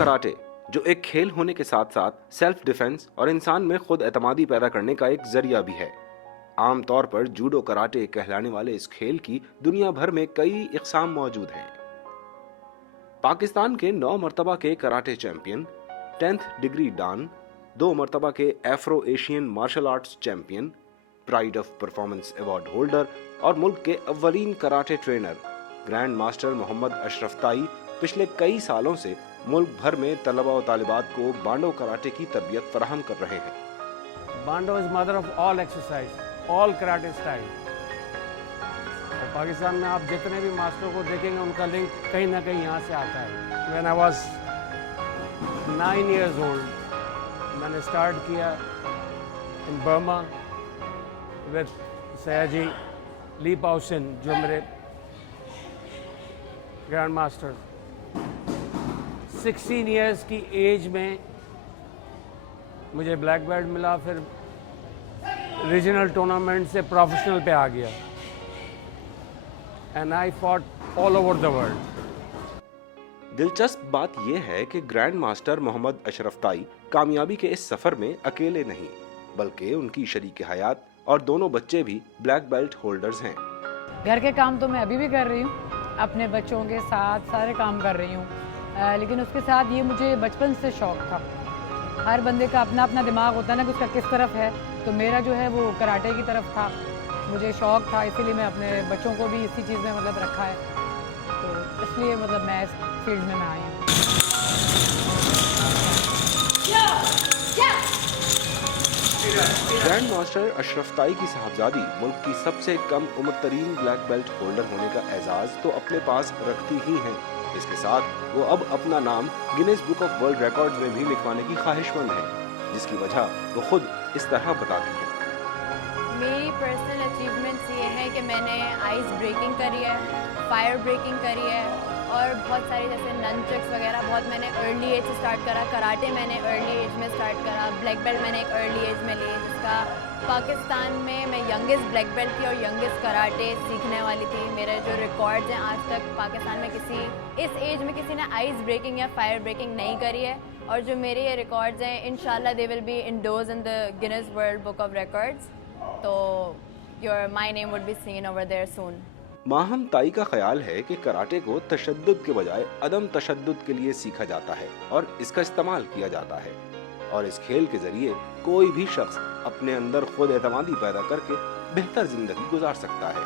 Karate, जो एक खेल होने के साथ साथ सेल्फ डिफेंस और इंसान में खुद एतमादी पैदा करने का एक जरिया भी है। आम तौर पर जूडो कराटे कहलाने वाले इस खेल की दुनिया भर में कई इक़साम मौजूद हैं। पाकिस्तान के 9 मर्तबा के कराटे चैंपियन, 10th डिग्री डान, 2 मर्तबा के Afro Asian martial arts champion, pride of performance award holder और मुल्क के अव्वलीन karate trainer grand master Mohammad Ashraf Tai पिछले कई सालों से मुल्क भर में तलबा और तालिबात को बांडो कराटे की तरबियत फराहम कर रहे हैं। बांडो is mother of all exercise, all karate style. और पाकिस्तान में आप जितने भी मास्टरों को देखेंगे उनका लिंक कहीं ना कहीं यहाँ से आता है। When I was 9 years old मैंने स्टार्ट किया इन बर्मा विद सयाजी ली पाउसिन, जो मेरे ग्रैंड मास्टर। 16 years की एज में मुझे ब्लैक बेल्ट मिला, फिर रीजनल टूर्नामेंट से प्रोफेशनल पे आ गया and I fought all over the world. दिलचस्प बात यह है कि ग्रैंड मास्टर मोहम्मद अशरफ ताई कामयाबी के इस सफर में अकेले नहीं, बल्कि उनकी शरीक हयात और दोनों बच्चे भी ब्लैक बेल्ट होल्डर्स हैं। घर के काम तो मैं अभी भी कर रही हूँ, अपने बच्चों के साथ सारे काम कर रही हूँ, लेकिन उसके साथ ये मुझे बचपन से शौक़ था। हर बंदे का अपना अपना दिमाग होता है ना कि उसका किस तरफ है, तो मेरा जो है वो कराटे की तरफ था। मुझे शौक़ था, इसीलिए मैं अपने बच्चों को भी इसी चीज़ में मतलब रखा है, तो इसलिए मतलब मैं इस फील्ड में आई हूँ। ग्रैंड मास्टर अशरफ ताई की साहबजादी मुल्क की सबसे कम उम्र तरीन ब्लैक बेल्ट होल्डर होने का एजाज तो अपने पास रखती ही हैं। इसके साथ वो अब अपना नाम Guinness book of world records में भी लिखवाने की ख्वाहिशमंद है, जिसकी वजह वो खुद इस तरह बताती है। मेरी पर्सनल अचीवमेंट्स ये है कि मैंने आइस ब्रेकिंग करी है, फायर ब्रेकिंग करी है और बहुत सारी जैसे ननचक्स वगैरह बहुत मैंने अर्ली एज से स्टार्ट करा। कराटे मैंने अर्ली एज में स्टार्ट करा। ब्लैक बेल्ट मैंने एक अर्ली एज में ली, जिसका पाकिस्तान में मैं यंगेस्ट ब्लैक बेल्ट थी और यंगेस्ट कराटे सीखने वाली थी। मेरे जो रिकॉर्ड्स हैं आज तक पाकिस्तान में किसी इस एज में किसी ने आइस ब्रेकिंग या फायर ब्रेकिंग नहीं करी है। और जो मेरे ये रिकॉर्ड्स हैं इंशाल्लाह they will be endorsed in the Guinness World Book of Records, तो my name would be seen over there soon. Maham Tai का ख्याल है कि कराटे को तशद्दुद के बजाय अदम तशद्दुद के लिए सीखा जाता है और इसका इस्तेमाल किया जाता है, और इस खेल के जरिए कोई भी शख्स अपने अंदर खुद एतमादी पैदा करके बेहतर जिंदगी गुजार सकता है।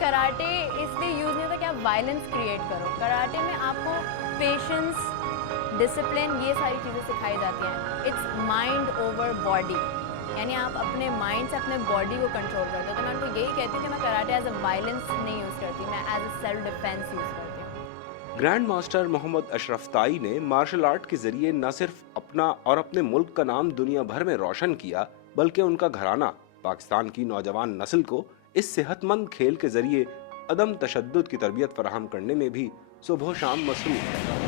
कराटे इसलिए यूज नहीं होता कि आप वायलेंस क्रिएट करो। कराटे में आपको पेशेंस, डिसिप्लिन, ये सारी चीज़ें सिखाई जाती हैं। इट्स माइंड ओवर बॉडी, यानी आप अपने माइंड से अपने बॉडी को कंट्रोल करते हो। तो मैं उनको यही कहती हूँ कि मैं कराटे एज अ वायलेंस नहीं यूज़ करती, मैं as a self defence use करती हूँ। ग्रैंड मास्टर मोहम्मद अशरफ ताई ने मार्शल आर्ट के जरिए न सिर्फ अपना और अपने मुल्क का नाम दुनिया भर में रोशन किया, बल्कि उनका घराना पाकिस्तान की नौजवान नस्ल को इस सेहतमंद खेल के जरिए अदम तशद्दुद की तरबियत फराहम करने में भी सुबह शाम मसरूफ है।